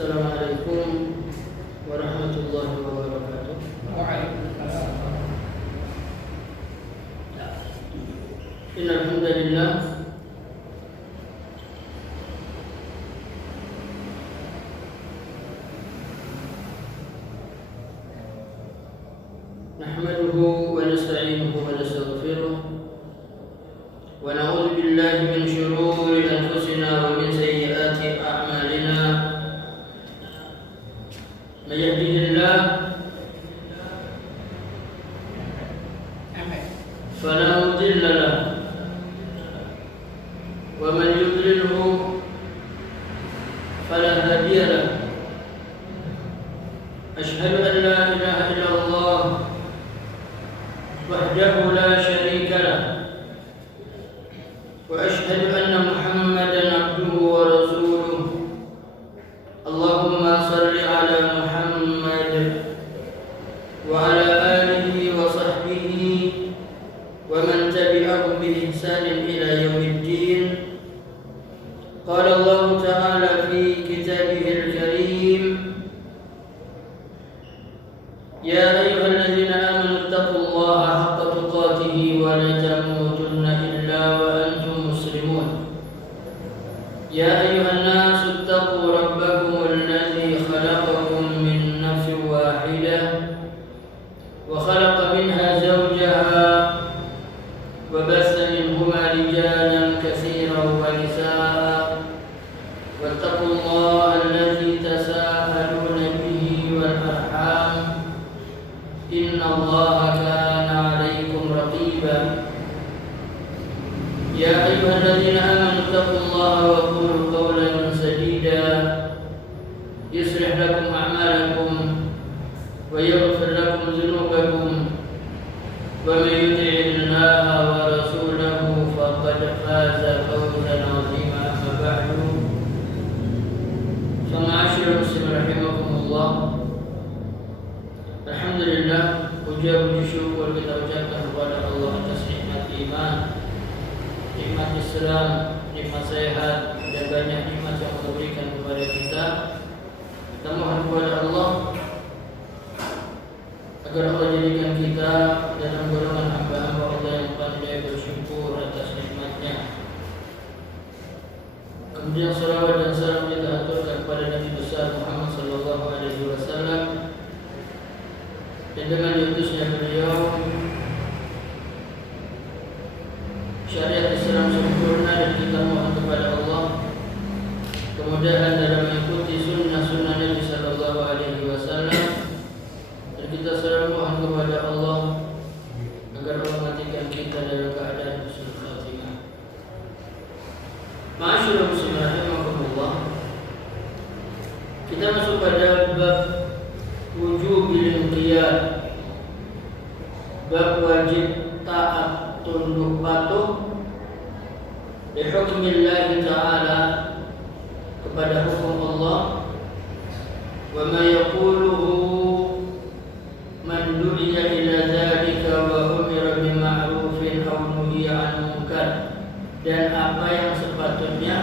Assalamualaikum warahmatullahi wabarakatuh. Waalaikumsalam. Innal hamdalillah nahmaduhu wa nasta'inuhu wa nastaghfiruh wa na'udzu billahi min shururi anfusina wa min sayyiati a'malina. من يهده الله فلا مضل له ومن يضلله فلا هادي له أشهد أن لا إله إلا الله وحده لا شريك له وأشهد أن محمدا عبده ورسوله اللهم صل على محمد وعلى آله وصحبه ومن تبعهم بإحسان إلى يوم الدين. قال الله تعالى في كتابه الكريم: يا أيها الذين آمنوا اتقوا الله حق تقاته ولا تموتن إلا وأنتم مسلمون. يا أيها الناس اتقوا ربكم الذي خلقكم من نفس واحدة وخلق منها زوجها وبث منهما رجالا كثيرا ونساء واتقوا الله الذي تساءلون به والأرحام إن الله كان عليكم رقيبا. يا أيها الذين آمنوا اتقوا الله وقولوا قولا سديدا يصلح لكم أعمالكم ويغفر لكم ذنوبكم ومن يطع الله ورسوله فقد فاز فوزا عظيما. أما بعد فمعاشر المسلمين رحمكم الله, alhamdulillah, puja puji syukur kita ucapkan kepada Allah atas nikmat iman, nikmat Islam, nikmat sehat, dan banyak nikmat yang Allah berikan kepada kita. Kita mohon kepada Allah agar Allah jadikan kita dalam golongan hamba-hamba Allah yang pandai bersyukur atas nikmatnya. Kemudian salawat dan salam kita aturkan kepada Nabi besar Muhammad sallallahu alaihi wasallam, dan dengan diutusnya beliau syariat Islam sempurna, dan kita mohon kepada Allah kemudahan dalam mengikuti sunnah-sunnah Nabi sallallahu alaihi wasallam, dan kita selalu mohon kepada Allah agar Allah matikan kita dalam keadaan husnul khatimah. Ma'asyiral muslimin rahimakumullah, kita masuk pada bab wujubil inqiyad, bab wajib taat tunduk patuh li hukmillahi ta'ala, kepada hukum Allah, wa ma yaquluhu man du'iya ila dzalika wa umira bima'rufin aw nuhiya 'anil munkar, dan apa yang sepatutnya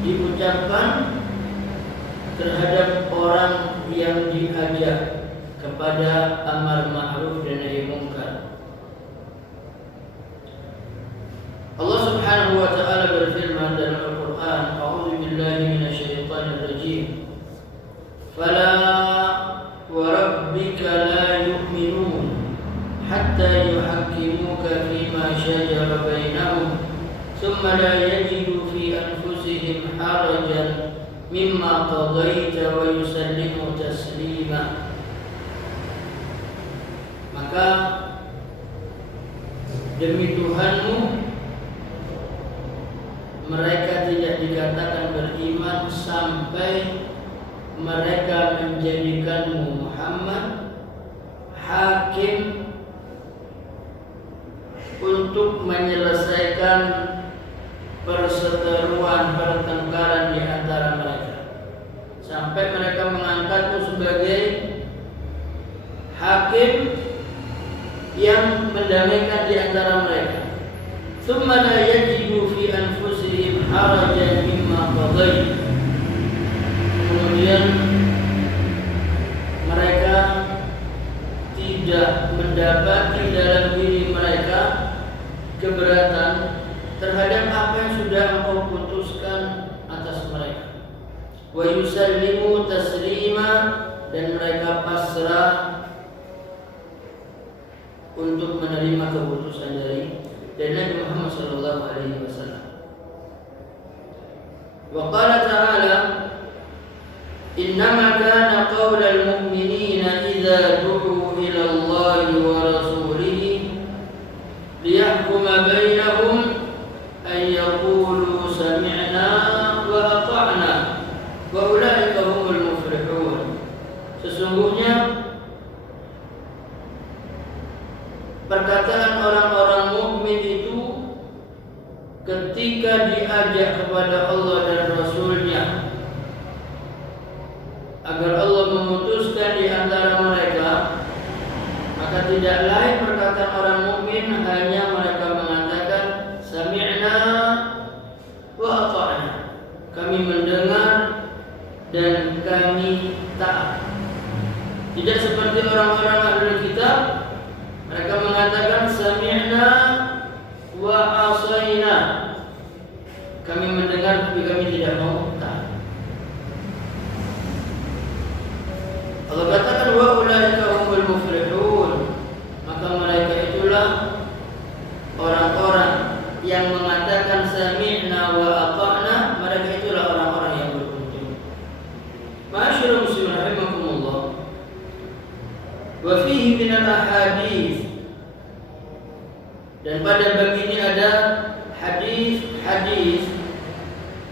diucapkan terhadap orang yang diajak kepada amar ma'ruf dan nahi munkar. Allah Subhanahu wa taala berfirman dalam Al-Qur'an, a'udzu billahi minasyaitonir rajim, fala wa rabbika la yu'minun hatta yuhaqqimuka fima shajara bainahum thumma la yajidu fi anfusihim harajan mimma qadaita wa yusallimu taslima. Maka demi Tuhanmu, mereka tidak dikatakan beriman sampai mereka menjadikanmu Muhammad hakim untuk menyelesaikan perseteruan, pertengkaran di antara mereka, sampai mereka mengangkatmu sebagai hakim yang mendamaikan di antara mereka. Tsumma la yajidu fi anfusihim harajan mimma qadait. kemudian mereka tidak mendapati dalam diri mereka keberatan terhadap apa yang sudah engkau putuskan atas mereka. Wa yusallimu taslima, dan mereka pasrah untuk menerima keputusan dari Nabi Muhammad sallallahu alaihi wasallam. Wa qala ta'ala, innama kana qaulal mu'minina idza du'u ila Allahi wa rasulihi liyahkuma bainahum ay yaqulu sami'na wa ata'na wa ulaika humul muflihun. Sesungguhnya perkataan orang-orang mukmin itu ketika diajak kepada Allah dan Rasul-Nya agar Allah memutuskan di antara mereka, maka tidak lain perkataan orang mukmin hanya mereka mengatakan sami'na wa ata'na, kami mendengar dan kami taat. Tidak seperti orang-orang ahlul kitab, mereka mengatakan sami'na wa asaina, kami mendengar tapi kami tidak mau taat. Allah katakan wa ulaika humul muflihun, maka mereka itulah orang-orang yang mengatakan sami'na wa ata'na, mereka itulah orang-orang yang beruntung. Ma'asyiral muslimin rahimakumullah, wa fihi min al-ahadits, dan pada bab ini ada hadis-hadis,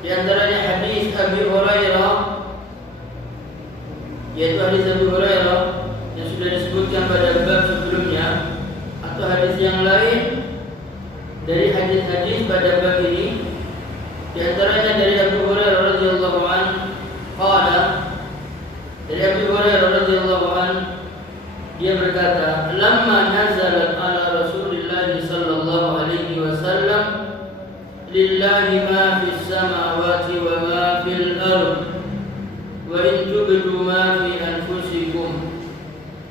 di antaranya hadis Abi Hurairah, yaitu hadis Abu Hurairah yang sudah disebutkan pada bab sebelumnya, atau hadis yang lain dari hadis-hadis pada bab ini. Di antaranya dari Abu Hurairah radhiyallahu anhu qala, dari Abu Hurairah radhiyallahu anhu dia berkata, lamma nazalat ala Rasulillah sallallahu alaihi wasallam lillahi ma fis samawati wa ma fil ardh wa in tubdu ma fi anfusikum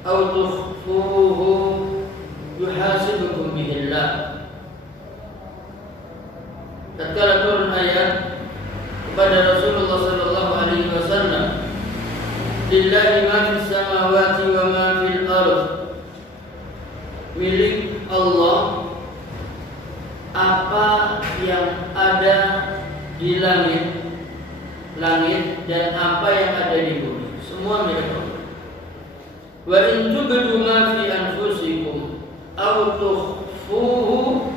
aw tukhfuhu yuhasibukum bihillah. Tatkala turun ayat kepada Rasulullah sallallahu alaihi wasallam, lillahi ma fis samawati wa ma fil ardh, milik Allah apa yang ada di langit dan apa yang ada di bumi, semua milik Allah. Wa in tubdu ma fi anfusikum aw tukhfuhu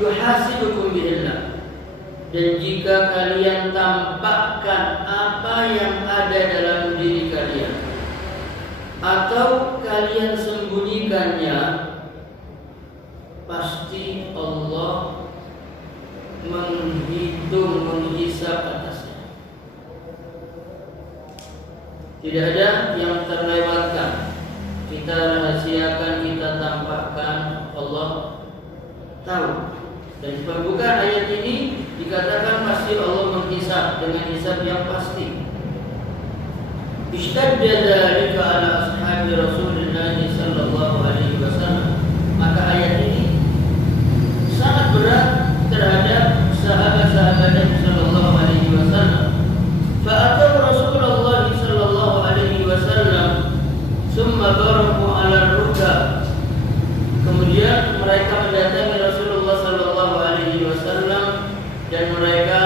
yuhasibukum billah, dan jika kalian tampakkan apa yang ada dalam diri kalian atau kalian sembunyikannya, pasti Allah menghisab atasnya. Tidak ada yang terlewatkan. Kita rahasiakan, kita tampakkan, Allah tahu. Dan pembukaan ayat ini dikatakan pasti Allah menghisab dengan hisab yang pasti. Ishtadda dzalika ala ashabi Rasulillah sallallahu alaihi wasallam, maka ayat ini sangat berat terhadap sahabat-sahabat Nabi sallallahu alaihi wasallam. Fa'atu Rasulullah sallallahu alaihi wasallam summa darabu 'ala ar-rukab, kemudian mereka mendatangi Rasulullah sallallahu alaihi wasallam dan mereka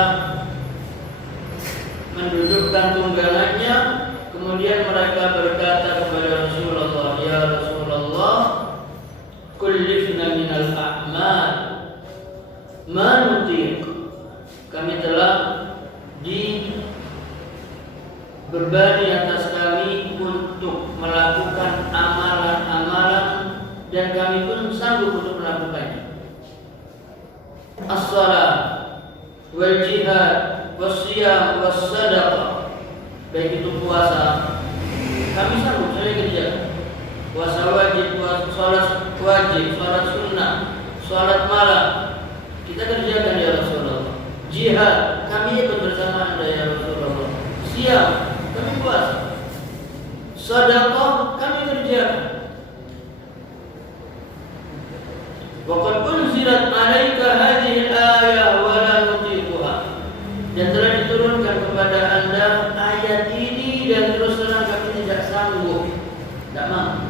mendudukkan tunggangannya. Kemudian mereka berkata kepada Rasulullah, ya Rasulullah, kullifna minal a'mal ma nutiq, kami telah dibebani atas kami untuk melakukan amalan-amalan dan kami pun sanggup untuk melakukannya. As-salat wal jihad was siyam was sadaqah, baik itu puasa, kami sanggup, saya kerja. Puasa wajib, sholat wajib, sholat sunnah, sholat malam, kita kerjakan ya Rasulullah. Jihad, kami ikut bersama Anda ya Rasulullah. Siap, sedekah kami kerjakan. Waqad unzilat 'alaika hadhihi al-ayah wa la nutiquha. Dan telah diturunkan kepada Anda ayat ini dan terus terang kami tidak sanggup, tidak mampu.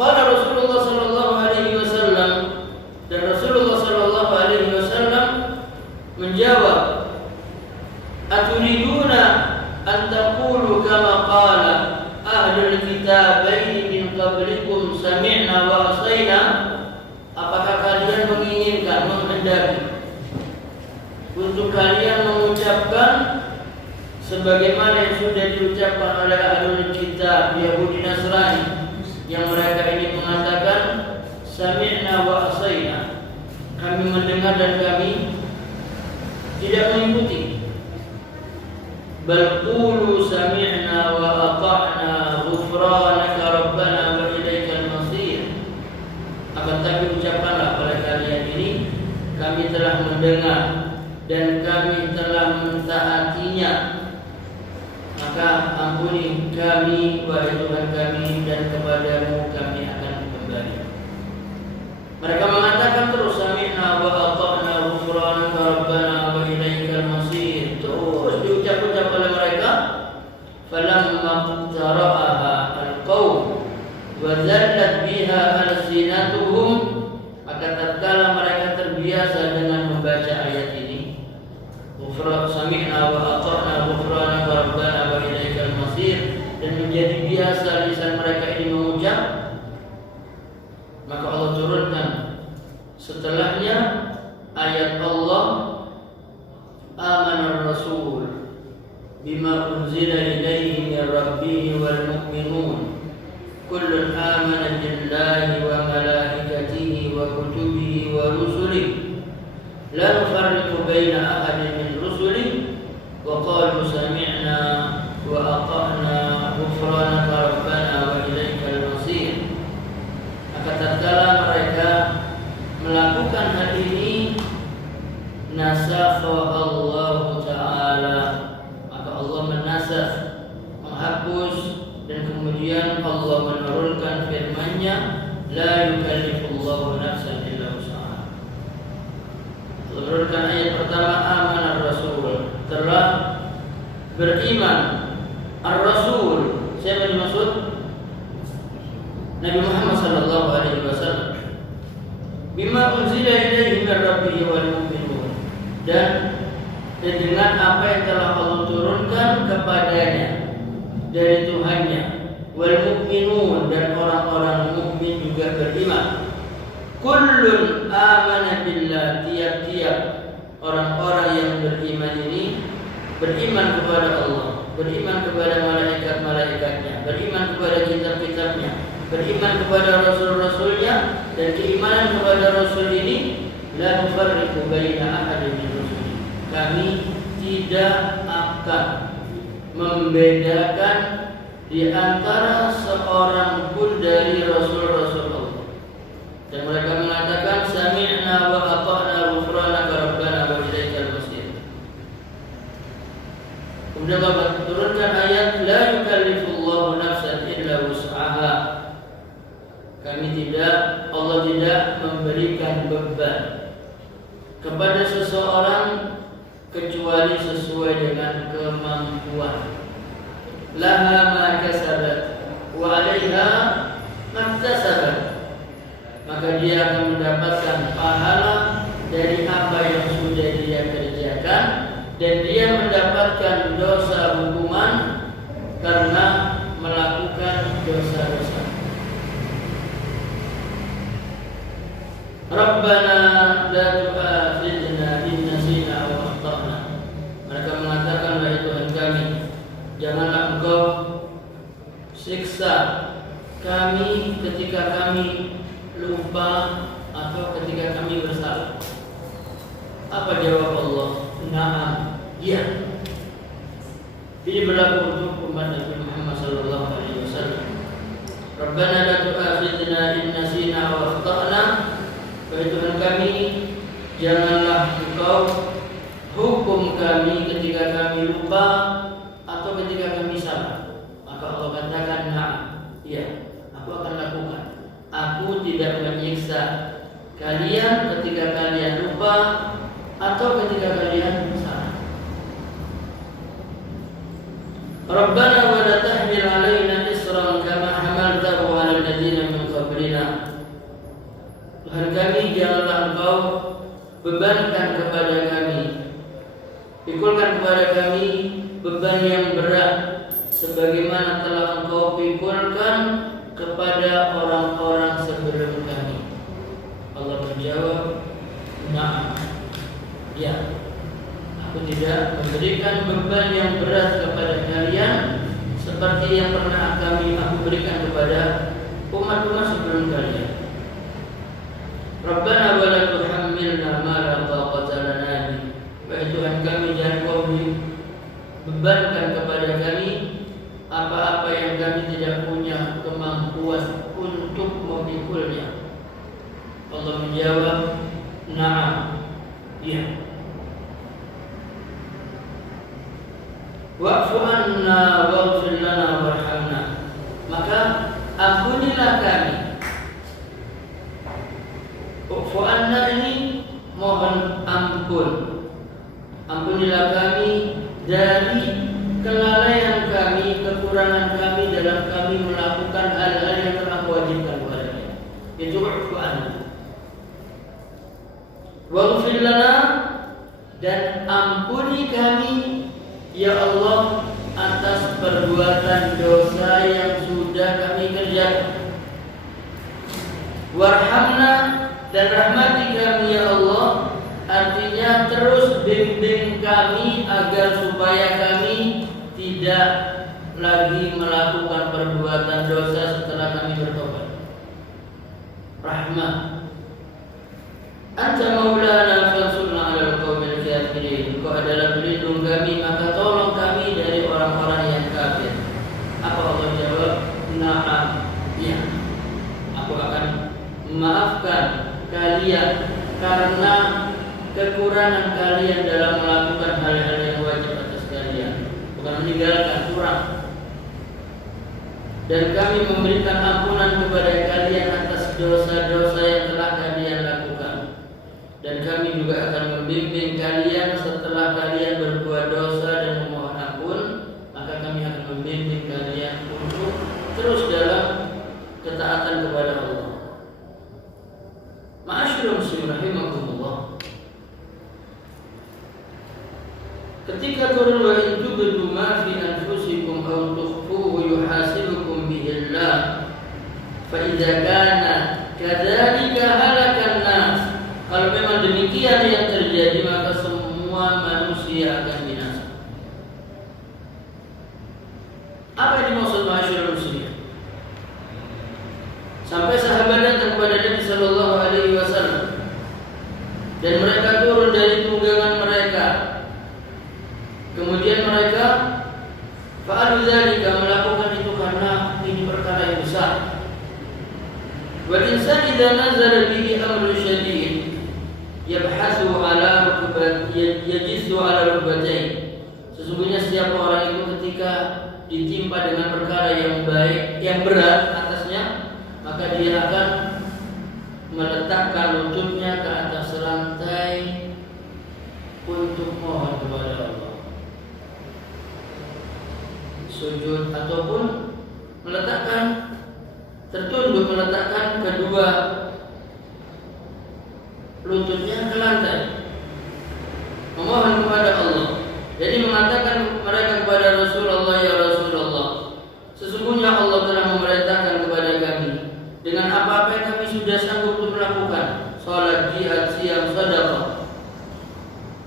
Qala Rasulullah sallallahu alaihi wasallam, dan Rasulullah sallallahu alaihi wasallam menjawab, "Aturiduna an taqulu kama qala ahlul kitabaini min qablikum sami'na wa asaina?" Apakah kalian menginginkan, menghendaki untuk kalian mengucapkan sebagaimana yang sudah diucapkan oleh ahlul kitab Yahudi Nasrani, yang mereka ini mengatakan sami'na wa asaina, kami mendengar dan kami tidak mengikuti. Bal qulu sami'na wa ata'na ghufranaka rabbana wa ilaikal masir. Akan tapi ucapkanlah oleh kalian ini, kami telah mendengar dan kami telah mentaatinya, maka ampuni kami wahai Tuhan kami, dan kepadamu kami akan kembali. Mereka mengatakan terus sami'na wa ata'na ghufranaka rabbana wa ilaikal masir, terus diucap-ucap oleh mereka. Falamma qara'aha al-qaum wa zallat biha alsinatuhum, maka tatkala mereka terbiasa dengan membaca ayat ini, sami'na wa ata'na ghufranaka rabbana wa ilaikal masir, dan menjadi biasa lisan mereka ini mengucap, maka Allah turunkan setelahnya ayat Allah, amanar rasul bima unzila ilaihi min rabbih wal mu'minun kullun amana billahi wa malaikatihi wa kutubihi wa rusulihi la nufarriqu baina ahadin min rusulihi wa qalu sami'na wa ata'na ghufranaka rabbana wa ilaikal masir. Maka tatkala mereka melakukan hal ini, nasakha Allah Ta'ala, maka Allah menasakh, menghapus, dan kemudian Allah menurunkan firman-Nya, la yukallifullahu nafsan illa wus'aha. Allah menurunkan ayat pertama, amanar rasul, telah beriman ar-rasul. Siapa yang dimaksud? Nabi Muhammad sallallahu alaihi wasallam. Bima unzila ilaihi min rabbih wal mu'minun, dan dengan apa yang telah Allah turunkan kepadanya dari Tuhannya, wal mu'minun, dan orang-orang mukmin juga beriman. Kullun amana billah, tiap-tiap orang-orang yang beriman ini beriman kepada Allah, beriman kepada malaikat-malaikatnya, beriman kepada kitab-kitabnya, beriman kepada rasul-rasulnya, dan keimanan kepada rasul ini la nufarriqu baina ahadin min rusuli, kami tidak akan membedakan di antara seorang pun dari rasul-rasul Allah. Dan mereka mengatakan sami'na wa ata'na ghufranaka rabbana wa ilaikal masir. Kemudian Allah turunkan ayat la yukallifullahu nafsan illa wus'aha. Allah tidak memberikan beban kepada seseorang kecuali sesuai dengan kemampuan. Laha ma kasabat wa 'alaiha ma iktasabat. Maka dia akan mendapatkan pahala dari apa yang sudah dia kerjakan, dan dia mendapatkan dosa hukuman karena melakukan dosa-dosa. Rabbana la tu'akhidna in nasina aw akhtana. Mereka mengatakan, wahai Tuhan kami, janganlah Engkau siksa kami ketika kami lupa atau ketika kami bersalah. Apa jawab Allah? Na'am, ya. Ini berlaku untuk umat Nabi Muhammad sallallahu alaihi wasallam. Rabbana la tu'akhidna in nasina aw akhtana. Wahai Tuhan kami, janganlah Engkau hukum kami ketika kami lupa atau ketika kami salah. Maka kalian ketika kalian lupa atau ketika kalian salah. Rabbana wa la tahmil 'alaina isran kama hamaltahu 'alal ladzina min qablina. Tuhan kami, janganlah Engkau bebankan kepada kami, pikulkan kepada kami beban yang berat sebagaimana telah Engkau pikulkan kepada orang-orang sebelum kami. Allah menjawab, "Na'am." Ya, aku tidak memberikan beban yang berat kepada kalian seperti yang pernah aku berikan kepada umat-umat sebelum kalian. Rabbana wa la tuhammilna ma la taqata lana bihi. Wahai Tuhan kami, jangan Kau bebankan kepada kami apa-apa yang kami tidak punya kemampuan untuk memikulnya. Allah menjawab, "Na'am." Ya. Wa'fu anna waghfir lana warhamna. Maka ampunilah kami. Wa'fu anna ini mohon ampun. Ampunilah kami dari kelalaian kami, kekurangan kami dalam kami melakukan hal-hal yang telah wajibkan kepada-Nya. Itu wa'fu anna. Waghfir lana, dan ampuni kami ya Allah atas perbuatan dosa yang sudah kami kerjakan. Warhamna, dan rahmati kami ya Allah, artinya terus bimbing kami agar supaya kami tidak lagi melakukan perbuatan dosa setelah kami bertobat. Rahmat. Anta maulana fansurna 'alal qaumil kafirin. Engkau adalah pelindung kami, maka tolong kami dari orang-orang yang kafir. Apa Allah jawab? Na'am. Ya. Aku akan memaafkan kalian karena kekurangan kalian dalam melakukan hal-hal yang wajib atas kalian, bukan meninggalkan, kurang. Dan kami memberikan ampunan kepada kalian atas dosa-dosa yang telah kalian lakukan. Dan kami juga akan membimbing kalian setelah kalian berbuat dosa dan memohon ampun, maka kami akan membimbing kalian untuk terus dalam ketaatan kepada Allah. Ma'asyiral muslimin rahimakumullah. Ketika turun wa in tubdu ma fi anfusikum aw tukhfuhu yuhasibukum bihi Allah. Fa idza kana kadzalika halakan nas. Kalau memang demikian yang terjadi, maka semua manusia akan binasa. Apa yang dimaksud ma'asyiral muslimin? Sampai sahabat datang kepada Nabi sallallahu alaihi wasallam dan mereka turun dari tunggangan mereka. Kemudian mereka fa'alu dzalika, melakukan itu karena ini perkara yang besar. Wal insan idza nazala bihi amrun syadid yabhasu ala yajisu ala rukbatain. Sesungguhnya setiap orang itu ketika ditimpa dengan perkara yang baik, yang berat atasnya, maka dia akan meletakkan lututnya ke atas lantai untuk mohon kepada Allah, sujud ataupun meletakkan tertunduk, meletakkan kedua lututnya ke lantai, memohon kepada Allah. Jadi mengatakan mereka kepada Rasulullah, ya Rasulullah, sesungguhnya Allah telah memerintahkan kepada kami dengan apa-apa yang kami sudah sanggup untuk melakukan, salat, jihad, siam, sedekah.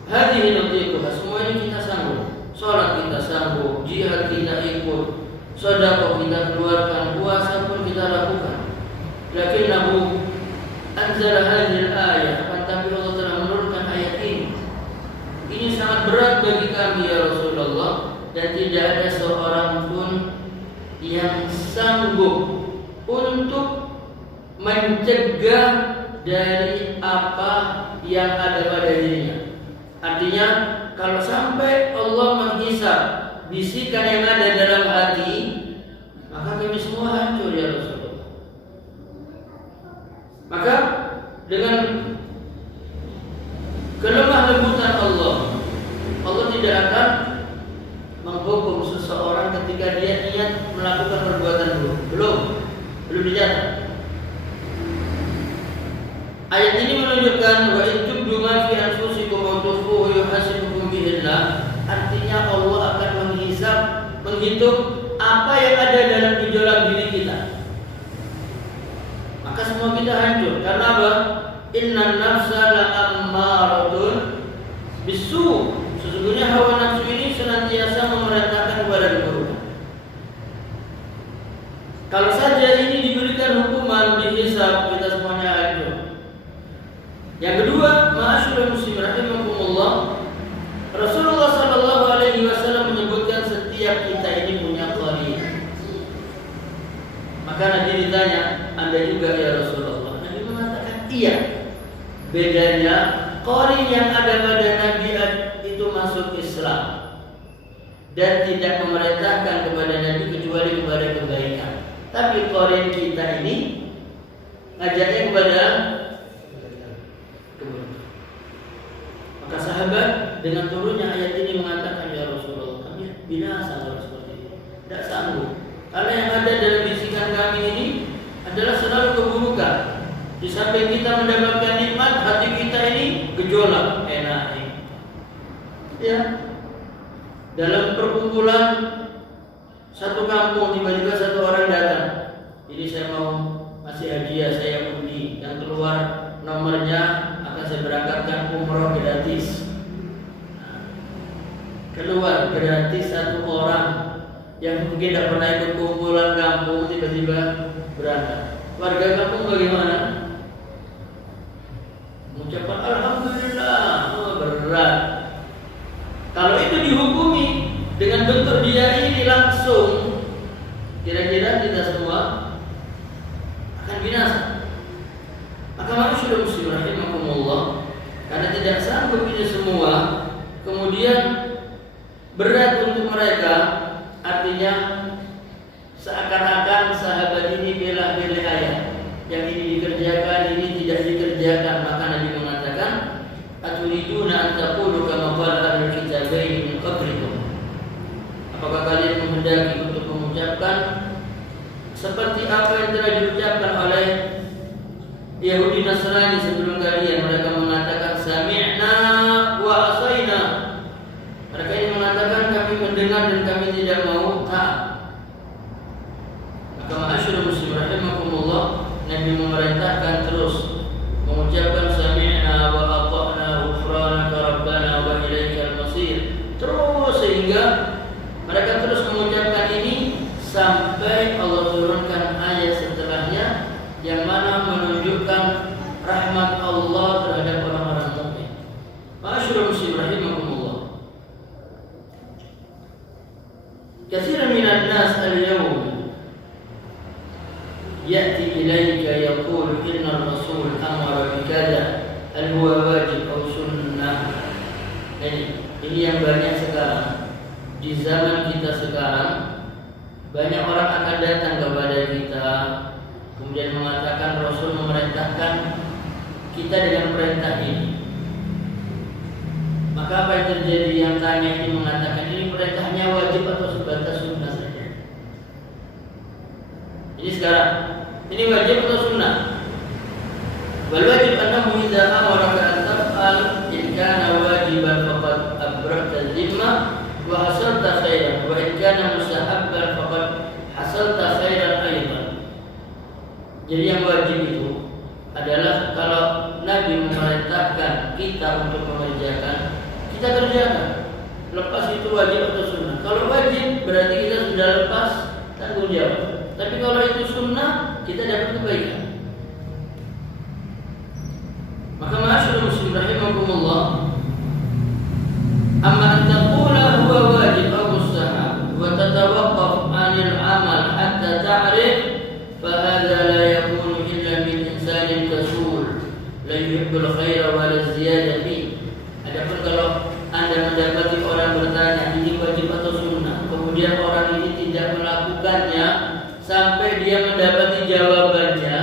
Hadhihi nutiquha, semua ini kita sanggup. Salat kita sanggup, jihad kita ikut, sedekah kita keluarkan, puasa pun kita lakukan. Lakinnahu anzala hadhihi al-ayah, tapi Allah telah menurunkan ayat ini. Ini sangat berat bagi kami ya Rasulullah, dan tidak ada seorang pun yang sanggup untuk mencegah dari apa yang ada pada dirinya. Artinya, kalau sampai Allah menghisab bisikan yang ada dalam hati, maka kami semua hancur ya Rasulullah. Maka dengan kelemah lembutan Allah, Allah tidak akan menghukum seseorang ketika dia niat melakukan perbuatan buruk. Belum dicatat. Ayat ini menunjukkan wa in tubdu ma fi anfusikum wa tukhfuhu yuhasibukum bihillah. Artinya Allah akan menghitung apa yang ada dalam gejolak diri kita. Maka semua kita hancur. Karena apa? Innan nafsa la'ammaratun bisu. Sesungguhnya hawa nafsu ini senantiasa memerintahkan kepada keburukan. Kalau saja ini diberikan hukuman, dihisab, kita semuanya hancur. Yang kedua, ma'asyiral muslimin rahimakumullah, Rasulullah sallallahu alaihi wasallam menyebutkan setiap kita ini punya qarin. Maka Nabi ditanya, Anda juga ya Rasulullah? Nabi mengatakan iya. Bedanya qarin yang ada pada Nabi itu masuk Islam dan tidak memerintahkan kepada Nabi kecuali kepada kebaikan. Tapi qarin kita ini ngajaknya kepada keburukan. Maka sahabat dengan turunnya ayat ini mengatakan, ya Rasulullah, kami binasa kalau seperti ini. Tidak sanggup. Karena yang ada dalam bisikan kami ini adalah selalu keburukan. Di samping kita mendapatkan nikmat, hati kita ini gejolak, enak. Ya. Dalam perkumpulan satu kampung, tiba-tiba satu orang datang. Ini saya mau kasih hadiah, saya undi. Yang keluar nomornya akan saya berangkatkan umroh gratis. Keluar gratis satu orang yang mungkin tidak pernah ikut kumpulan kampung, tiba-tiba berangkat. Warga kampung bagaimana? Mengucapkan alhamdulillah. Berat. Kalau itu dihukumi dengan bentuk dia ini langsung, kira-kira kita semua akan binasa. Maka manusia muslim rahimakumullah, karena tidak sanggup ini semua, kemudian berat untuk mereka. Artinya seakan-akan sahabat ini bela-bela ayat, yang ini dikerjakan, ini tidak dikerjakan. Maka Nabi mengatakan, aturiduna an taqulu kama qala ahlul kitabaini min qablikum. Apakah kalian menghendaki untuk mengucapkan seperti apa yang telah diucapkan oleh Yahudi Nasrani sebelum kalian? Mereka mengatakan sami'na wa asaina. Mereka ini mengatakan kami mendengar dan kami tidak mau taat. Maka ma'asyiral muslimin rahimakumullah, Nabi memerintahkan terus mengucapkan sami'na wa ata'na ghufranaka rabbana wa ilaikal masir. Terus sehingga mereka terus mengucapkan ini sampai Allah turunkan ayat setelahnya yang mana menunjukkan rahmat Allah terhadap orang-orang mukmin. Ma'asyiral muslimin rahimakumullah. Katsiran minan nas al-yawm ya'ti ilayka yaqulu inna ar-rasul amara bi kadza hal huwa wajib aw sunnah. Ini yang banyak sekarang. Di zaman kita sekarang, banyak orang akan datang kepada kita kemudian mengatakan Rasul memerintahkan kita dengan perintah ini. Maka apa yang terjadi? Yang tanya ini mengatakan ini perintahnya wajib atau sebatas sunnah saja. Ini sekarang, ini wajib atau sunnah? Wal wajib annahu idza amaraka an taf'al in kana wajiban faqad abra'ta dhimma wa hasalta khairan wa in kana mustahabban faqad hasalta khairan aidan. Jadi yang wajib itu adalah kalau Nabi memerintahkan kita untuk mengerjakan, kita kerjakan. Lepas itu wajib atau sunnah. Kalau wajib berarti kita sudah lepas tanggung jawab. Tapi kalau itu sunnah, kita dapat kebaikan. Maka ma'asyiral muslimin rahimakumullah, amma an taqula huwa wajib aw mustahab wa tatawaqqaf 'anil 'amal hatta ta'rif fa hadha la yakunu illa min insanin kasul la yuhibbul khaira wa la ziyada fi. Adapun kalau Anda mendapati orang bertanya ini wajib atau sunnah, kemudian orang ini tidak melakukannya sampai dia mendapati jawabannya,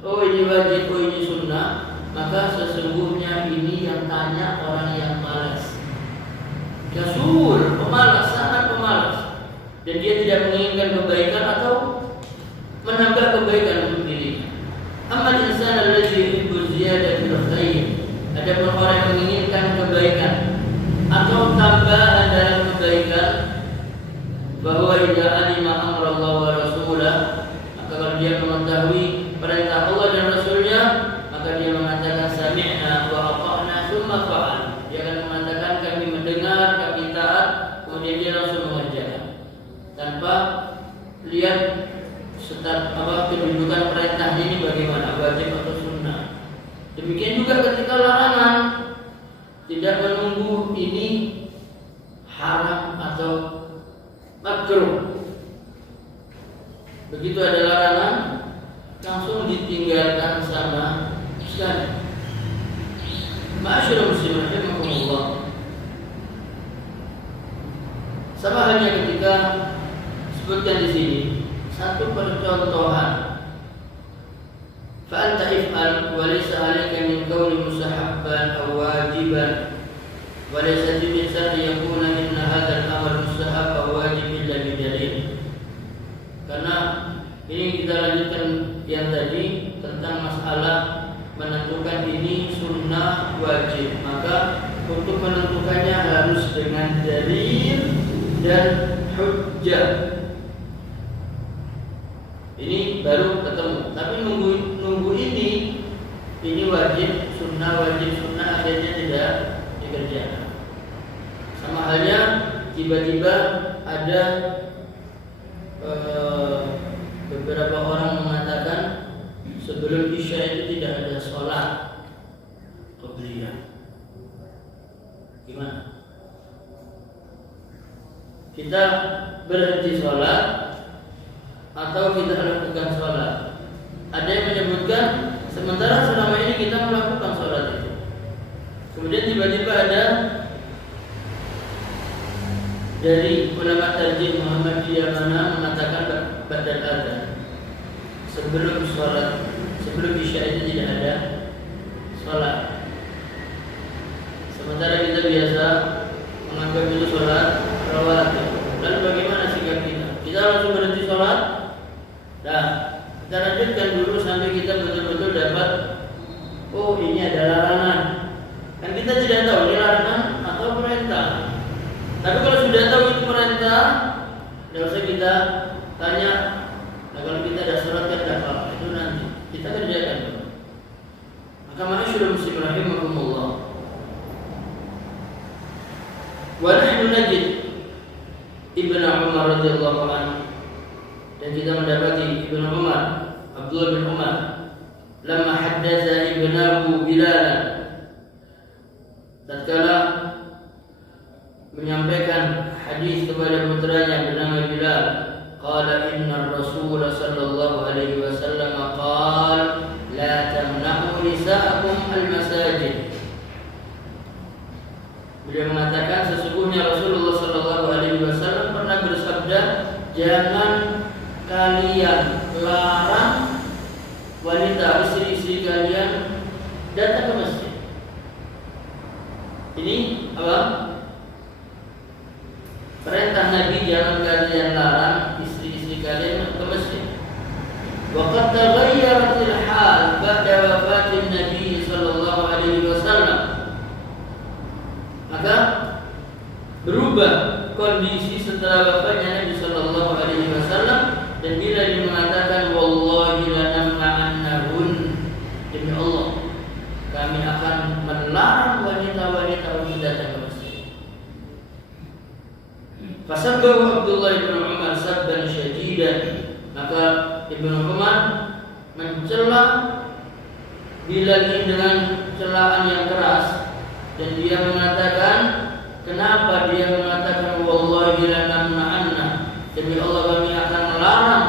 oh ini wajib, oh ini sunnah, maka sesungguhnya ini yang tanya orang yang malas. Kasur, pemalas, sangat pemalas, dan dia tidak menginginkan kebaikan atau menambah kebaikan untuk dirinya. Amal insan alladzi yuhibbu ziyadata fil khair. Adapun orang yang menginginkan kebaikan atau tambahan dalam kebaikan, bahwa idza alima amra Allah wa rasulah, maka kalau dia mengetahui perintah Allah dan Rasulnya, maka dia mengatakan sami'na wa ata'na tsumma fa'al. Dia akan mengatakan kami mendengar, kami taat, kemudian dia langsung mengerjakan tanpa lihat kedudukan perintahnya ini bagaimana, wajib atau sunnah. Demikian juga ketika larangan, tidak menunggu ini haram atau makruh. Begitu ada larangan, langsung ditinggalkan sama sekali. Ma'asyiral muslimin rahimakumullah. Sama halnya ketika sebutkan di sini satu percontohan. Fa anta if'al wa laysa 'alaika min qawli mustahabban aw wajiban wa laysa min sharti yakuna inna hadzal amr mustahab aw wajib illa bi dalil. Karena ini kita lanjutkan yang tadi tentang masalah menentukan ini sunnah wajib. Maka untuk menentukannya harus dengan dalil dan hujjah. Ini baru ketemu. Tapi nunggu ini wajib sunnah akhirnya tidak dikerjakan. Sama halnya tiba-tiba ada beberapa orang mengatakan sebelum isya itu tidak ada sholat qabliyah. Gimana? Kita berhenti sholat atau kita lakukan sholat? Ada yang menyebutkan sementara selama ini kita melakukan sholat itu, kemudian tiba-tiba ada dari ulama tarjih Muhammadiyah mana mengatakan badal adzan, sebelum sholat, sebelum isya itu tidak ada sholat. Sementara kita biasa menganggap itu sholat rawatib. Lalu bagaimana sikap kita? Kita langsung berhenti sholat? Nah, kita lanjutkan dulu sampai kita betul-betul dapat, oh ini ada larangan. Kan kita tidak tahu ini larangan atau perintah. Tapi kalau sudah tahu itu perintah, tidak usah kita tanya. Nah, kalau kita ada sholat kan tidak apa, itu nanti kita kerjakan. Maka ma'asyiral muslimin rahimakumullah. Wa nahnu najid Ibnu Umar radhiyallahu anhu, dan kita mendapati Ibnu Umar, Abdullah bin Umar, lama haddatsa ibnahu Bilal, tatkala menyampaikan hadis kepada putranya bernama Bilal, qala inna Rasul sallallahu alaihi wasallam qala la tamna'u nisa'akum al-masajid. Beliau mengatakan sesungguhnya Rasulullah sallallahu alaihi wasallam pernah bersabda, jangan kalian larang wanita istri-istri kalian datang ke masjid. Ini apa? Perintah Nabi, jangan kalian larang istri-istri kalian ke masjid. Wa qad taghayyaratil hal ba'da wafatin Nabi sallallahu alaihi wasallam. Maka berubah kondisi setelah wafatnya Nabi sallallahu alaihi wasallam, dan bila dia mengatakan wallahi lanamna'annahun, demi Allah kami akan melarang wanita-wanita untuk datang ke masjid. Fasabbahu Abdullah bin Umar sabban syadidan, maka Ibnu Umar mencela Bilal dengan celaan yang keras, dan dia mengatakan, kenapa dia mengatakan wallahi lanamna'anna, demi Allah kami akan melarang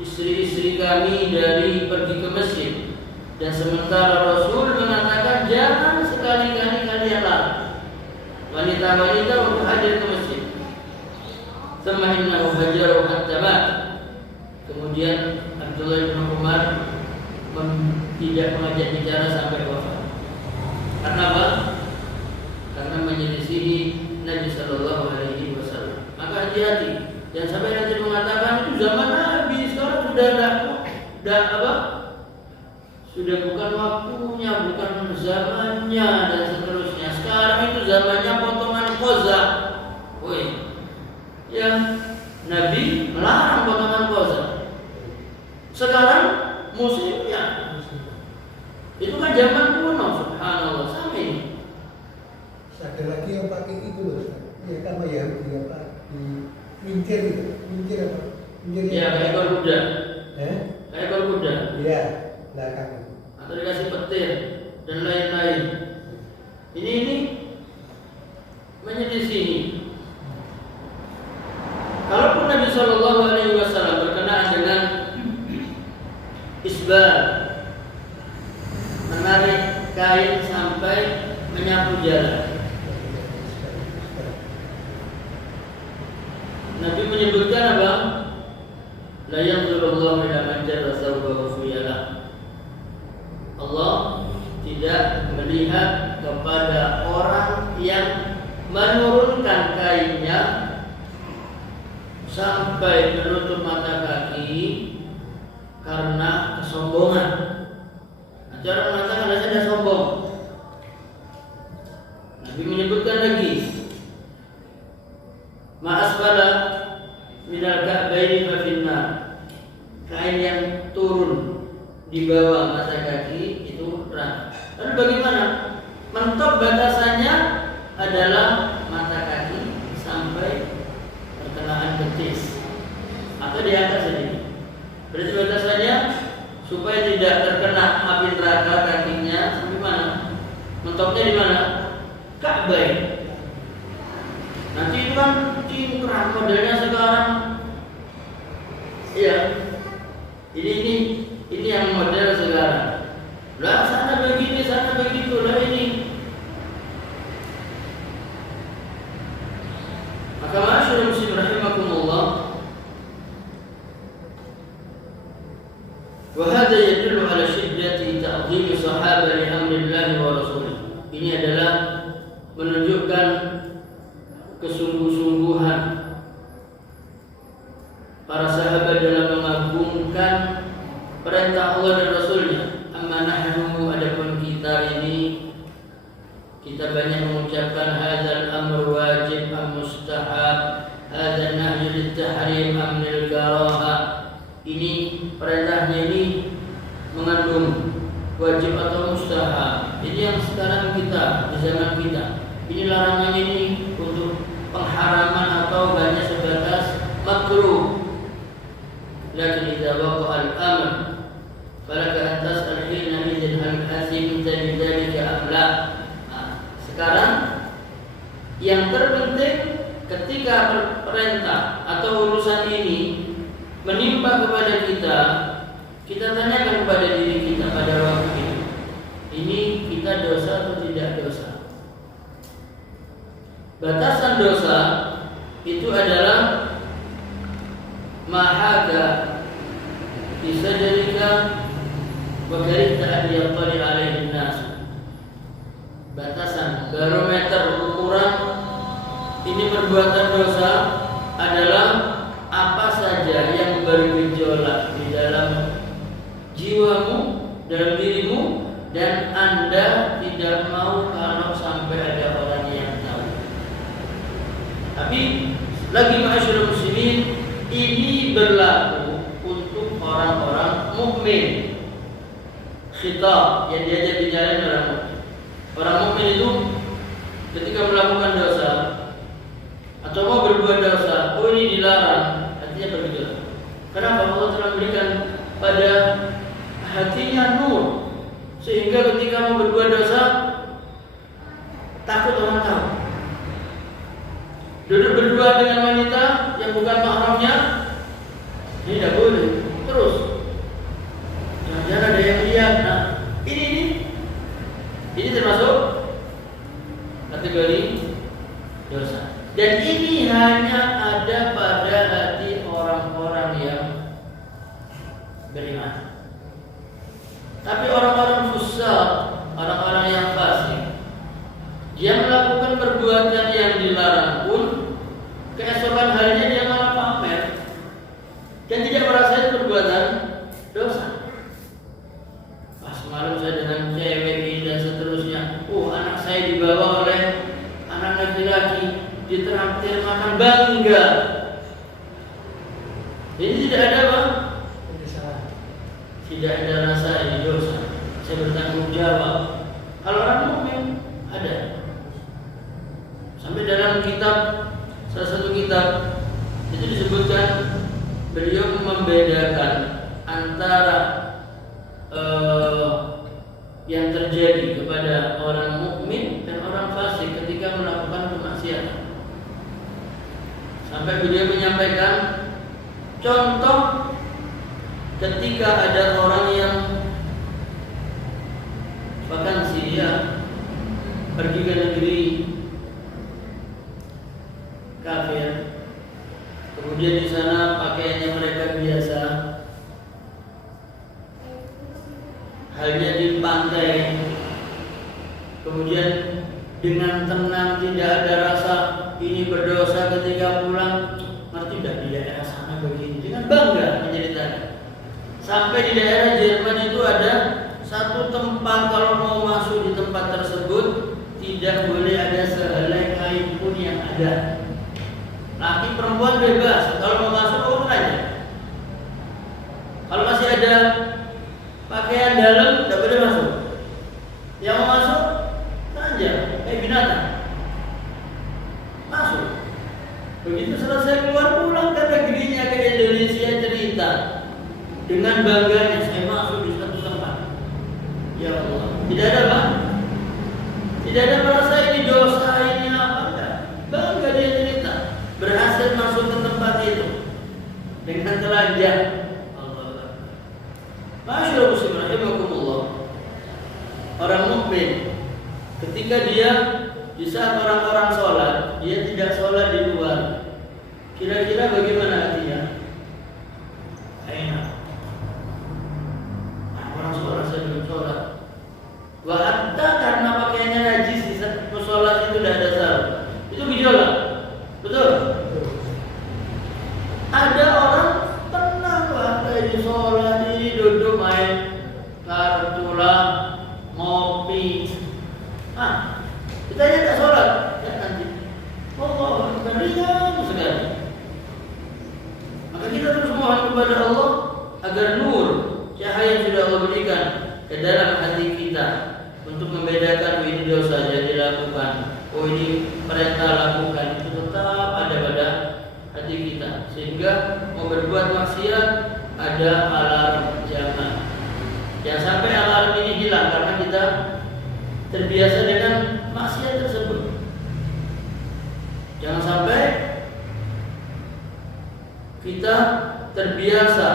istri-istri kami dari pergi ke masjid, dan sementara Rasul mengatakan jangan sekali-kali kalian larang wanita-wanita untuk hadir ke masjid. Tsumma innahu hajaru hatta mat. Kemudian Abdullah bin Umar tidak mengajak bicara sampai wafat. Karena apa? Karena menyelisihi Nabi Sallallahu Alaihi Wasallam. Maka hati-hati, jangan sampai nanti mengatakan itu zaman Nabi, sekarang sudah apa? Sudah bukan waktunya, bukan zamannya dan seterusnya. Sekarang itu zamannya potongan koza. Woi, ya Nabi melarang potongan koza. Sekarang musimnya. Itu kan zaman kuno, subhanallah, sama ini. Ada lagi yang pakai itu loh, ya kan Yahudi apa? Mincir itu, mincir apa? Mincir ya kayak ekor kuda. Kayak ekor kuda. Iya, belakang. Atau dikasih petir dan lain-lain. Ini menyelisihi. Kalaupun Nabi Shallallahu Alaihi Wasallam berkenaan dengan isbal, menarik kain sampai menyapu jalan. Nabi menyebutkan apa? La yanzurullahu ila man jarra thawbahu khuyala. Allah tidak melihat kepada orang yang menurunkan kainnya sampai menutup mata kaki karena kesombongan. Nanti orang mengatakan saya sombong. Nabi menyebutkan lagi, ma'asfala minal ka'baini fa finnar. Kain yang turun di bawah mata kaki itu neraka. Lalu bagaimana? Mentok batasannya adalah mata kaki sampai pertengahan betis atau di atas ini. Berarti batasannya supaya tidak terkena api neraka kakinya sampai mana? Mentoknya di mana? Ka'bah. Nanti itu kan cingkrang modelnya sekarang. Iya. Ini yang model sekarang. Lah sana begini, sana begitu lah ini. Maka masyaallah muslim rahimakumullah. Wa hadha yadullu ala shiddati ta'dhim sahabah li amrillah wa rasulih. Ini adalah menunjukkan kesungguh-sungguhan para sahabat dalam mengagungkan perintah Allah dan Rasulnya. Amma nahnu, adapun kita ini, kita banyak mengucapkan hadzal amr wajib am mustahab, hadzal nahyu lit-tahrim am lil karahah. Ini perintahnya ini mengandung wajib atau mustahab. Ini yang sekarang kita di zaman kita. Ini larangannya ini untuk pengharaman atau hanya sebatas makruh. Lakin idza waqa'a al-amr falaka an tas'al hina idzin hal asimta bidzalika am la. Sekarang yang terpenting ketika perintah atau urusan ini menimpa kepada kita, kita tanyakan kepada diri kita pada waktu ini kita dosa atau tidak dosa. Batasan dosa itu adalah mahada bisa jadikan wakarita adiyatari alaihi nas. Batasan barometer ukuran ini perbuatan dosa adalah apa saja yang bergejolak di dalam jiwamu, dalam dirimu, dan Anda tidak mau kalau sampai ada orang yang tahu. Tapi lagi ma'asyiral muslimin, ini berlaku untuk orang-orang mukmin. Khitab yang diajak bicara orang mukmin. Orang mukmin itu ketika melakukan dosa atau mau berbuat dosa, oh ini dilarang, artinya begitu. Kenapa? Allah telah memberikan pada hatinya nur, sehingga ketika mau berbuat dosa takut orang tahu. Duduk berdua dengan wanita yang bukan mahramnya, ini tidak boleh. Terus jangan ada yang lihat. Nah, ini termasuk kategori dosa. Dan ini hanya ada pada hati orang-orang yang beriman. Tapi orang-orang fusaq, orang-orang yang fasik, dia melakukan perbuatan yang dilarang pun keesokan harinya dia malah pamer dan tidak merasa itu perbuatan dosa. Pas malam saya dengan cewek ini dan seterusnya. Anak saya dibawa oleh anak laki-laki, ditraktir makan, bangga. Jadi tidak ada apa? Tidak ada rasa ini dosa. Saya bertanggung jawab. Kalau orang mukmin ada. Sampai dalam kitab, salah satu kitab itu disebutkan beliau membedakan antara yang terjadi kepada orang mukmin dan orang fasik ketika melakukan kemaksiatan. Sampai beliau menyampaikan contoh ketika ada orang yang vakansi, dia pergi ke negeri kafir, kemudian di sana pakaiannya mereka biasa, halnya di pantai, kemudian dengan tenang, tidak ada rasa ini berdosa ketika pulang. Ngerti tidak, di daerah sana begini, dengan bangga menceritakan. Sampai di daerah Jerman itu ada satu tempat, kalau mau masuk di tempat tersebut tidak boleh ada sehelai kain pun yang ada. Laki perempuan bebas, kalau mau masuk urut aja. Kalau masih ada pakaian dalam tidak boleh masuk. Yang mau masuk saja kayak binatang masuk. Begitu selesai keluar pulang ke negerinya ke Indonesia, cerita dengan bangganya, saya masuk di satu tempat. Ya Allah, tidak ada apa? Tidak ada merasa ini dosa, ini apa, enggak. Bangga dia cerita berhasil masuk ke tempat itu dengan telanjang. Allah. Masyaallah muslim rahimakumullah. Orang mukmin ketika dia di saat orang-orang sholat, dia tidak sholat di luar. Kira-kira bagaimana hatinya? Enak. Orang sholat saya belum sholat. Wa hatta karena pakaiannya najis di saat sholat itu tidak ada sarung. Itu gejolak. Betul? Ada orang tenang banget di sholat, ini duduk main kartu lah, ngopi. Kita tidak sholat, ya nanti. Allah ringan sekali. Maka kita terus mohon kepada Allah agar nur cahaya yang sudah Allah berikan ke dalam hati kita untuk membedakan ini dosa yang dilakukan, ini perintah lakukan, itu tetap ada pada hati kita, sehingga mau berbuat maksiat ada alarm jangan. Jangan sampai alarm ini hilang karena kita terbiasa dengan maksiat tersebut. Jangan sampai kita terbiasa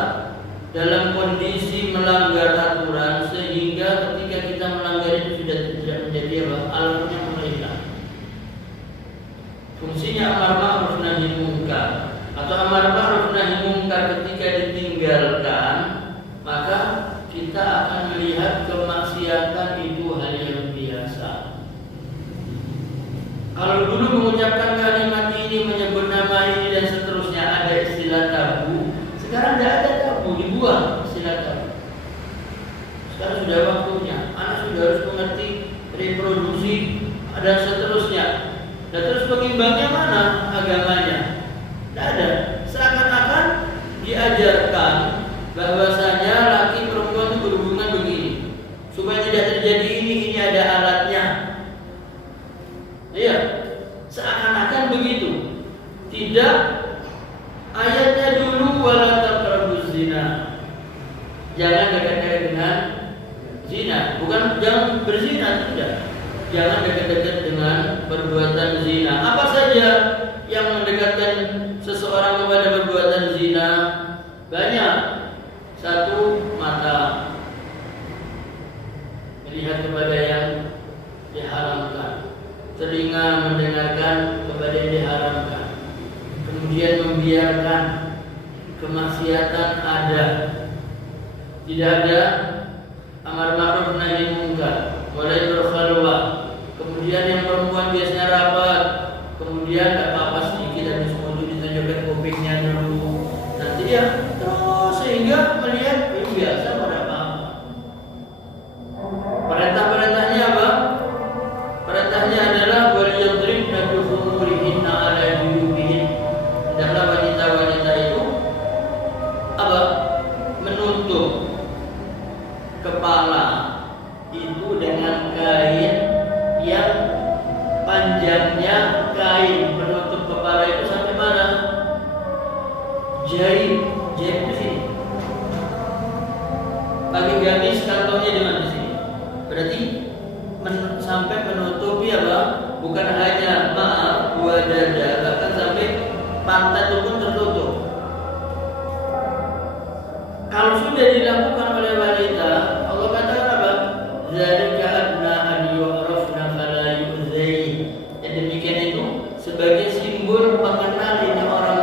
dalam kondisi melanggar aturan sehingga ketika kita melanggar itu sudah tidak menjadi apa? Alarmnya mulai hilang. Fungsinya amar ma'ruf nahi munkar atau amar ma'ruf nahi munkar ketika ditinggalkan, maka kita akan melihat kemaksiatan itu hal yang biasa. Kalau dulu mengucapkan kalimat ini, menyebut nama ini dan seterusnya ada istilah tabu, sekarang tidak ada tabu, dibuang istilah tabu. Sekarang sudah waktunya, anak sudah harus mengerti reproduksi dan seterusnya. Dan terus pengimbangnya mana agamanya? Tidak ada. Seakan-akan diajarkan bahwasanya laki perempuan itu berhubungan begini. Supaya tidak terjadi ini ada alatnya. Iya, seakan-akan begitu. Tidak, ayatnya dulu wala taqrabuz zina. Jangan dekat-dekat dengan zina. Bukan jangan berzina, tidak. Jangan dekat-dekat dengan perbuatan zina. Apa saja yang mendekatkan seseorang kepada perbuatan zina? Banyak. Satu, mata, melihat kepada yang diharamkan. Telinga mendengarkan kepada yang diharamkan. Kemudian membiarkan kemaksiatan ada. Tidak ada amar ma'ruf nahi munkar, mulai berkhalwat. Kemudian yang perempuan biasanya rapat, kemudian tak apa-apa sedikit habis wudu ditunjukkan kupingnya dulu. Nanti dia terus sehingga melihat biasa pada apa. Perintahnya apa? Perintahnya adalah waliyadribna bi khumurihinna ala juyubihin. Hendaklah wanita-wanita itu apa? Menutup kepala itu dengan kain yang panjangnya kain penutup kepala itu sampai mana? Jahit itu sini. Bagi gamis kantongnya di mana sini? Berarti sampai menutupi apa? Bukan hanya dua dada, bahkan sampai pantat itu pun tertutup. Kalau sudah dilakukan oleh wanita, Allah katakan apa? Zalika adna an yu'rafna fala yu'zain. Yang demikian itu sebagai simbol pengenal ini orang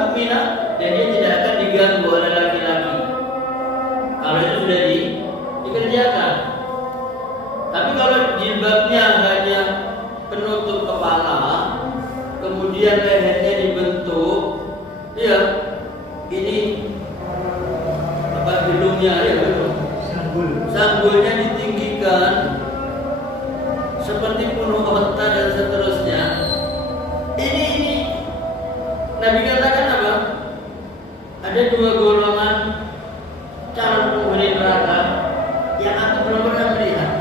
mukminah dan dia tidak akan diganggu oleh laki-laki. Kalau itu sudah dikerjakan. Tapi kalau jilbabnya hanya penutup kepala, kemudian lehernya dibentuk, ya ini apa gedungnya ya betul. Sanggulnya ditinggikan seperti penuh onta dan seterusnya. Ini Nabi katakan apa? Ada dua golongan calon penghuni neraka yang aku belum pernah melihat.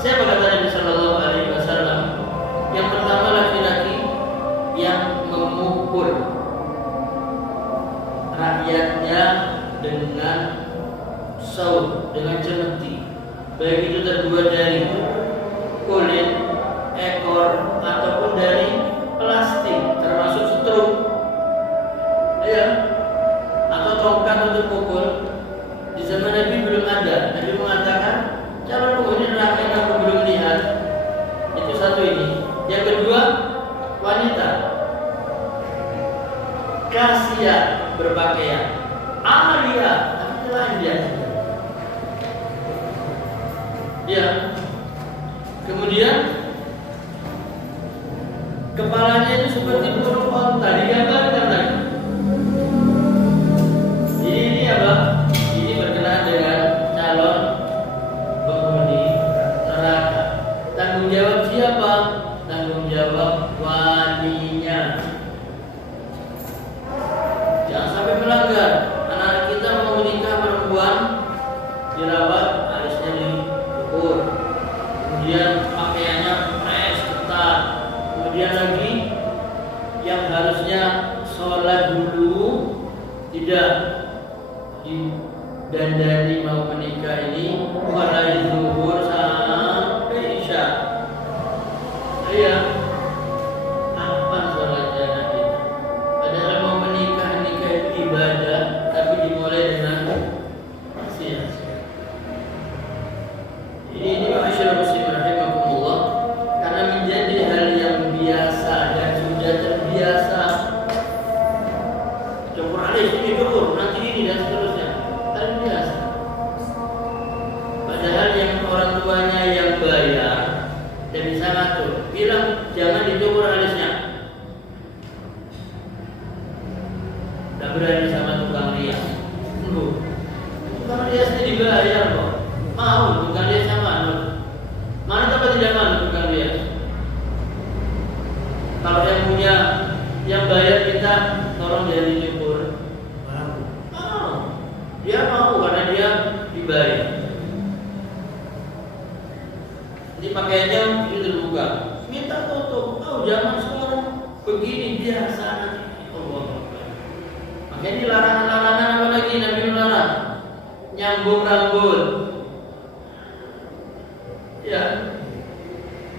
Siapa kata Nabi Sallallahu Alaihi Wasallam? Yang pertama laki-laki yang memukul rakyatnya dengan saut, dengan cemeti, baik itu terbuat dari kulit, ekor, ataupun dari plastik, termasuk setrum, ya, atau tongkat untuk pukul. Di zaman Nabi belum ada. Nabi mengatakan calon penghuni neraka yang aku belum lihat. Itu satu ini. Yang kedua, wanita kasiat berpakaian, alia, tapi telanjang. Ya. Kemudian kepalanya itu seperti burung onta, digambarkan lagi. Ini apa? Ini berkenaan dengan calon penghuni neraka. Tanggung jawab siapa? Tanggung jawab walinya. Jangan sampai melanggar. Anak kita mau menikah perempuan, dirawat, alisnya diukur, kemudian pakaiannya fresh, ketat. Kemudian lagi yang harusnya sholat dulu tidak didandani mau menikah ini mulai zuhur sampai isya. Iya, apa sholatnya nanti? Padahal mau menikah itu ibadah, tapi dimulai dengan sia-sia. Ini ma'asyiral muslimin rahimakumullah, karena menjadi hal yang biasa dan sudah terbiasa. Cukur alis ini cukur, nanti ini dan seterusnya. Hal biasa. Padahal yang orang tuanya yang bayar dan bisa ngatur, bilang jangan dicukur alisnya. Tak berani sama tukang rias. Tukang riasnya dibayar kok. Mau tukang riasnya manut. Manut apa tidak manut tukang rias? Kalau yang punya, yang bayar kita tolong dia dicukur. Mau. Dia mau karena dia dibayar. Ini pakaiannya ini terbuka. Minta tutup. Oh, zaman sekarang begini biasa nanti. Allah. Makanya ini larangan-larangan apa lagi Nabi melarang? Nyambung rambut. Ya.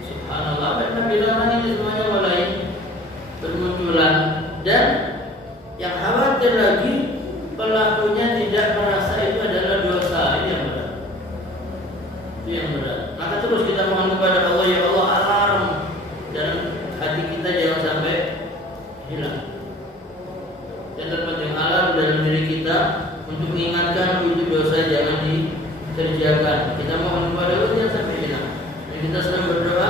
Subhanallah, Nabi larang ini semuanya mulai bermunculan. Dan yang khawatir lagi, pelakunya tidak merasa itu adalah dosa. Ini yang benar. Itu yang benar. Maka terus kita mohon kepada Allah, ya Allah, alarm dalam hati kita jangan sampai hilang. Yang terpenting alarm dalam diri kita untuk mengingatkan wujud dosa jangan dikerjakan. Kita mohon kepada Allah jangan sampai hilang. Dan kita sering berdoa,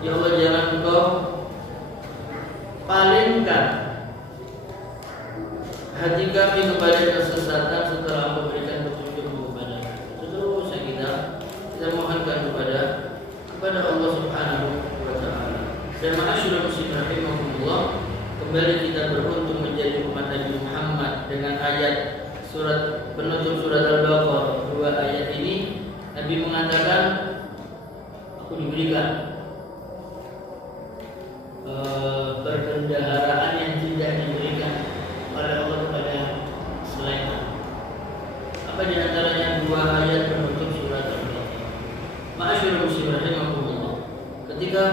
ya Allah jangan Engkau palingkan hati kami kepada kesesatan setelah Engkau berikan petunjuk kepada seterusnya kita mohonkan kepada Allah Subhanahu wa taala. Dan ma'asyiral muslimin rahimakumullah, kembali kita beruntung menjadi umat Nabi Muhammad dengan ayat surat penutup surat Al-Baqarah. Dua ayat ini Nabi mengatakan, aku diberikan perbendaharaan yang tidak diberikan oleh Allah kepada selain aku. Apa di antaranya dua ayat penutup surat Al-Baqarah. Ma'asyiral muslimin rahimakumullah, ketika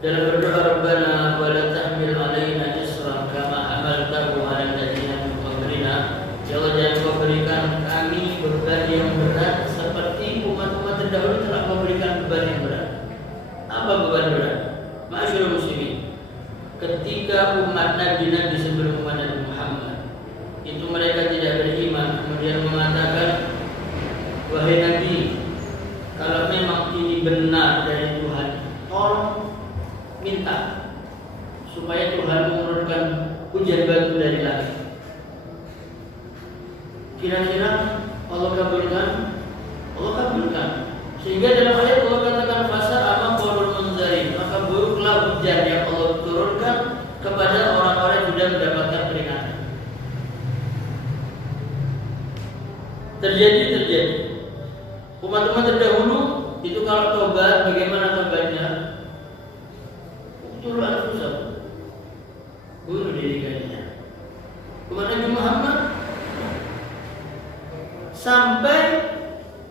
dalam berdoa Rabbana wa la tahmil alaina isran kama hamaltahu 'alal ladzina min qablina, ya Allah jangan Kau berikan kami beban yang berat seperti umat-umat terdahulu telah Kau berikan beban yang berat. Apa beban berat? Ma'asyiral muslimin, ketika umat Nabi sebelum umat Nabi Muhammad itu mereka tidak beriman, kemudian mengatakan, wahai Nabi, kalau memang ini benar dari Tuhan, tolong minta supaya Tuhan menurunkan hujan batu dari langit. Kira-kira Allah kabulkan? Allah kabulkan. Sehingga dalam ayat Allah katakan fasa ama qawlul munzarin, maka buruklah hujan yang Allah turunkan kepada orang-orang yang sudah mendapatkan peringatan. Terjadi. Umat-umat terdahulu itu kalau tobat, bagaimana tobatnya? Turun susah, bunuh diri kalian. Umat Nabi Muhammad sampai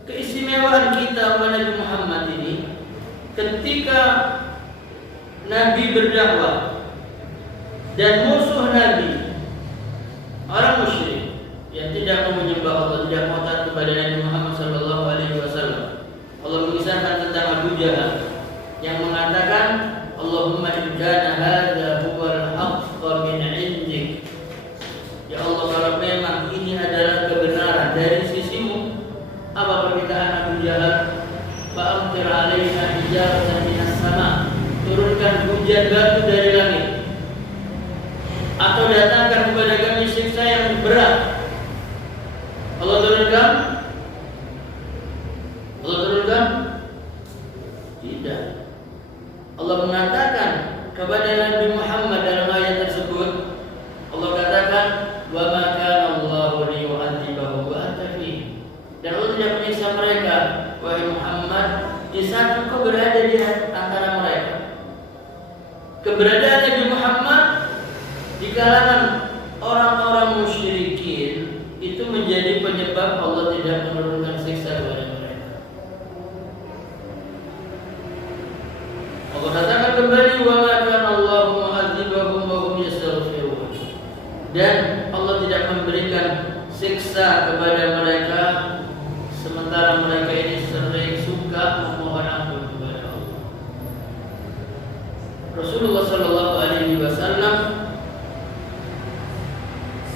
keistimewaan kita umat Nabi Muhammad ini, ketika Nabi berdakwah dan musuh Nabi orang musyrik yang tidak mau menyembah Allah, tidak mau taat kepada Nabi Muhammad sallallahu alaihi wasallam, Allah mengisahkan tentang Abu Jahal yang mengatakan, Allahumma in kana hadza huwal haqqa min 'indik. Ya Allah, kalau memang ini adalah kebenaran dari sisimu, apa permintaan Abu Jahal? Fa'amtir 'alaina hijaratan minas sama', turunkan hujan batu dari langit, atau datangkan kepada kami siksa yang berat. Allah turunkan? Tidak. Allah mengatakan kepada Nabi Muhammad dalam ayat tersebut, Allah katakan, wa ma kana Allahu liyu'adzibahum wa anta fihim. Dan Allah tidak menyiksa mereka, wahai Muhammad, di saat engkau berada di antara mereka. Keberadaan Nabi Muhammad di kalangan orang-orang musyrikin itu menjadi penyebab Allah tidak menurunkan siksa kepada mereka. Allah katakan kembali, wa ma kana Allahu mu'adzibahum wa hum yastaghfirun. Dan Allah tidak memberikan siksa kepada mereka sementara mereka ini sering suka memohon ampun kepada Allah. Rasulullah sallallahu alaihi wasallam,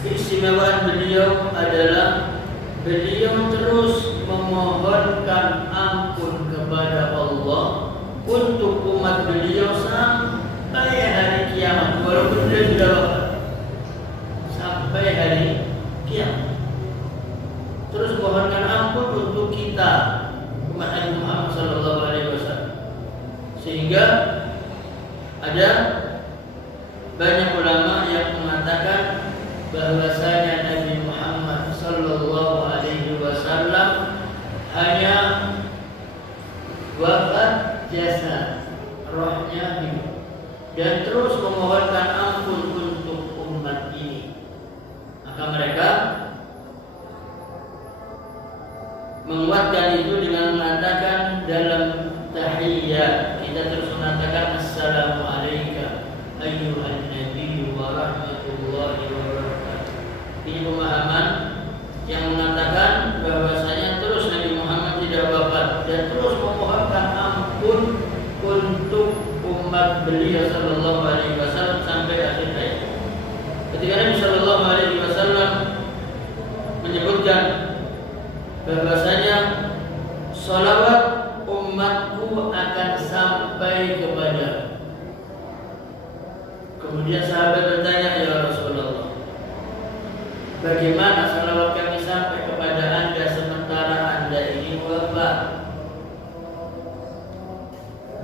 keistimewaan beliau adalah beliau terus memohonkan ampun kepada Allah untuk umat beliau sampai hari kiamat, walaupun beliau sudah wafat, sampai hari kiamat. Terus mohonkan ampun untuk kita umat Nabi Muhammad sallallahu alaihi wasallam. Sehingga ada banyak ulama yang mengatakan bahwasanya Nabi Muhammad sallallahu alaihi wasallam hanya wafat jasad, rohnya hidup, dan terus memohonkan ampun untuk umat ini. Maka mereka menguatkan itu dengan mengatakan dalam tahiyyat kita terus mengatakan assalamu alayka ayyuhan nabiyyu wa rahmatullahi wa barakatuh. Ini pemahaman yang mengatakan bahwasanya terus Nabi Muhammad tidak wafat dan terus memohonkan ampun untuk umat beliau sallallahu alaihi wasallam sampai akhir hayat. Ketika Nabi sallallahu alaihi wasallam bahwasanya salawat umatku akan sampai kepada. Kemudian sahabat bertanya, ya Rasulullah, bagaimana salawat kami sampai kepada Anda sementara Anda ini wafat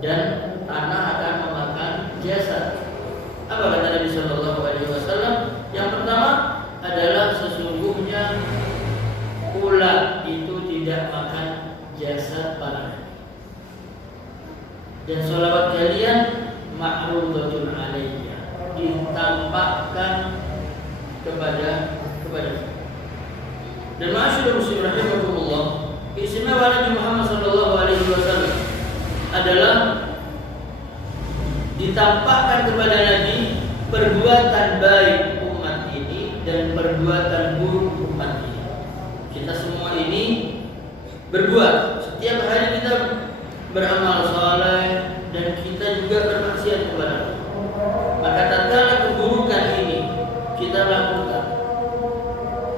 dan tanah akan memakan jasad? Apa kata Nabi Shallallahu Alaihi Wasallam? Yang pertama adalah sesungguhnya ulat itu tidak makan jasad para nabi, dan sholawat kalian ma'rudatun alaiya, ditampakkan kepada. Dan masyaallah muslim rahimakumullah, istimewa Nabi Muhammad sallallahu alaihi wasallam adalah ditampakkan kepada Nabi perbuatan baik umat ini dan perbuatan buruk umat ini. Kita semua ini berbuat, setiap hari kita beramal saleh dan kita juga bermaksiat kepada Allah. Maka tatkala keburukan ini kita lakukan,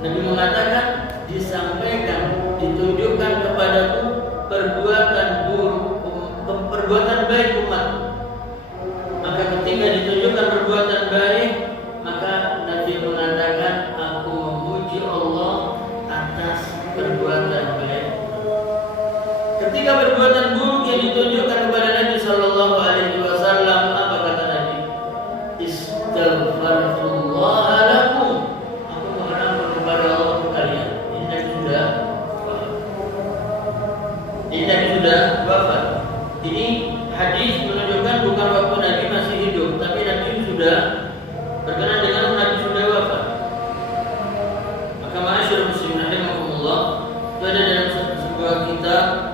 Nabi mengatakan, disampaikan, ditunjukkan kepadaku perbuatan buruk, perbuatan baik umat. Maka ketika ditunjukkan perbuatan baik, maka Nabi mengatakan, aku memuji Allah atas perbuatan baik. Ketika perbuatan buruk yang ditunjukkan kepada Nabi Sallallahu Alaihi Wasallam, apa kata Nabi? Istighfarullah lakum. Aku mohon ampun kepada Allah untuk kalian. Ini Nabi sudah wafat. Ini hadis menunjukkan bukan waktu Nabi masih hidup, tapi Nabi sudah berkenaan dengan Nabi sudah wafat. Maka ma'asyiral muslimin rahimakumullah, itu ada dalam sebuah kitab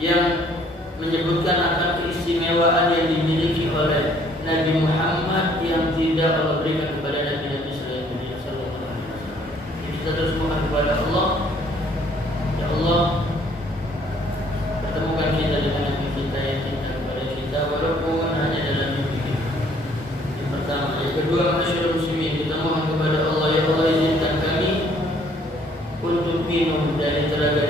yang menyebutkan akan keistimewaan yang dimiliki oleh Nabi Muhammad yang tidak Allah berikan kepada Nabi-Nabi selain beliau sallallahu alaihi wasallam. Jadi kita terus mohon kepada Allah, ya Allah, pertemukan kita dengan Nabi kita yang cinta kepada kita, walaupun hanya dalam mimpi kita. Yang pertama. Yang kedua, masyaallah muslimin, kita mohon kepada Allah, ya Allah, izinkan kami untuk minum dari telaga